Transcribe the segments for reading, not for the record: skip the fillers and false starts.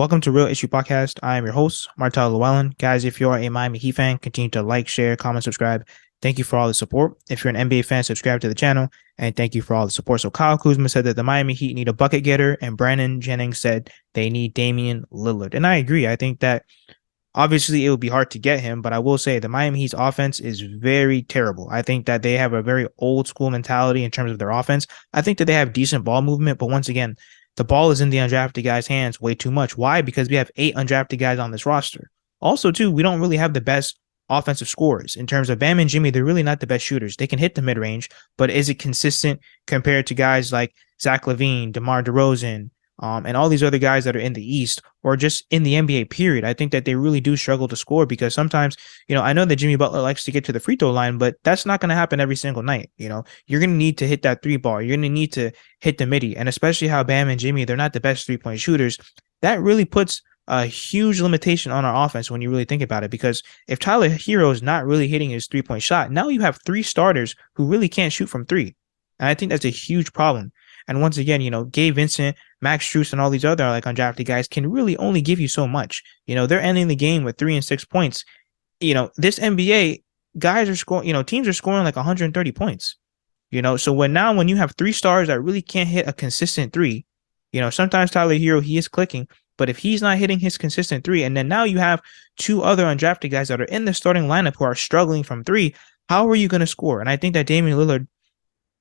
Welcome to Real Issue Podcast. I am your host, Martel Llewellyn. Guys, if you are a Miami Heat fan, continue to like, share, comment, subscribe. Thank you for all the support. If you're an NBA fan, subscribe to the channel, and thank you for all the support. So Kyle Kuzma said that the Miami Heat need a bucket getter, and Brandon Jennings said they need Damian Lillard. And I agree. I think that obviously it would be hard to get him, but I will say the Miami Heat's offense is very terrible. I think that they have a very old school mentality in terms of their offense. I think that they have decent ball movement, but once again, the ball is in the undrafted guys' hands way too much. Why? Because we have 8 undrafted guys on this roster. Also, too, we don't really have the best offensive scorers. In terms of Bam and Jimmy, they're really not the best shooters. They can hit the mid-range, but is it consistent compared to guys like Zach LaVine, DeMar DeRozan, and all these other guys that are in the East or just in the NBA period? I think that they really do struggle to score because sometimes, I know that Jimmy Butler likes to get to the free throw line, but that's not going to happen every single night. You're going to need to hit that 3 ball. You're going to need to hit the midi, and especially how Bam and Jimmy, they're not the best 3-point shooters. That really puts a huge limitation on our offense when you really think about it, because if Tyler Hero is not really hitting his 3-point shot, now you have 3 starters who really can't shoot from 3. And I think that's a huge problem. And once again, Gabe Vincent, Max Strus, and all these other undrafted guys can really only give you so much. They're ending the game with 3 and 6 points. This NBA, guys are scoring, teams are scoring like 130 points. So when you have 3 stars that really can't hit a consistent 3, sometimes Tyler Hero, he is clicking, but if he's not hitting his consistent 3, and then now you have 2 other undrafted guys that are in the starting lineup who are struggling from 3, how are you going to score? And I think that Damian Lillard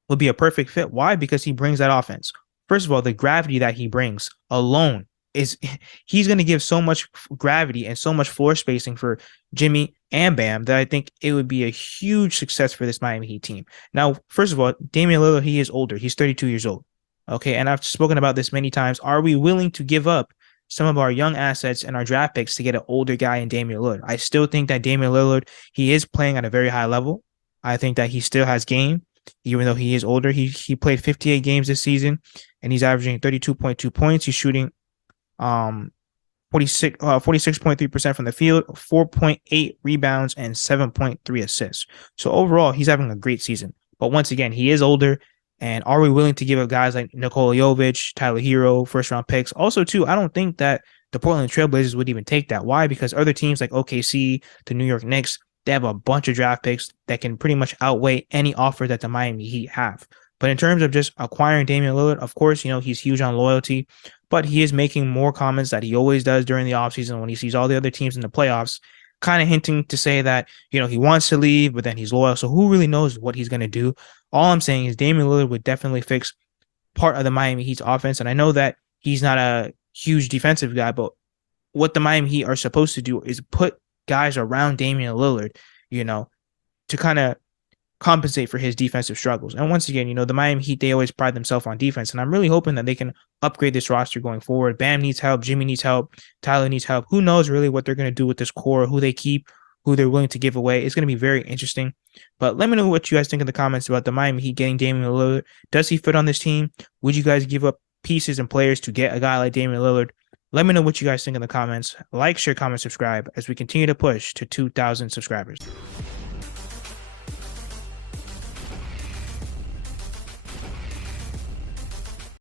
would be a perfect fit. Why? Because he brings that offense. First of all, the gravity that he brings alone he's going to give so much gravity and so much floor spacing for Jimmy and Bam that I think it would be a huge success for this Miami Heat team. Now, first of all, Damian Lillard, he is older. He's 32 years old. Okay, and I've spoken about this many times. Are we willing to give up some of our young assets and our draft picks to get an older guy in Damian Lillard? I still think that Damian Lillard, he is playing at a very high level. I think that he still has game. Even though he is older, he played 58 games this season, and he's averaging 32.2 points. He's shooting 46.3% from the field, 4.8 rebounds, and 7.3 assists. So overall, he's having a great season. But once again, he is older, and are we willing to give up guys like Nikola Jovic, Tyler Hero, first-round picks? Also, too, I don't think that the Portland Trailblazers would even take that. Why? Because other teams like OKC, the New York Knicks, they have a bunch of draft picks that can pretty much outweigh any offer that the Miami Heat have. But in terms of just acquiring Damian Lillard, of course, he's huge on loyalty, but he is making more comments that he always does during the offseason when he sees all the other teams in the playoffs, kind of hinting to say that, he wants to leave, but then he's loyal. So who really knows what he's going to do? All I'm saying is Damian Lillard would definitely fix part of the Miami Heat's offense. And I know that he's not a huge defensive guy, but what the Miami Heat are supposed to do is put guys around Damian Lillard, to kind of compensate for his defensive struggles. And once again, the Miami Heat, they always pride themselves on defense. And I'm really hoping that they can upgrade this roster going forward. Bam needs help. Jimmy needs help. Tyler needs help. Who knows really what they're going to do with this core, who they keep, who they're willing to give away. It's going to be very interesting. But let me know what you guys think in the comments about the Miami Heat getting Damian Lillard. Does he fit on this team? Would you guys give up pieces and players to get a guy like Damian Lillard? Let me know what you guys think in the comments. Like, share, comment, subscribe as we continue to push to 2,000 subscribers.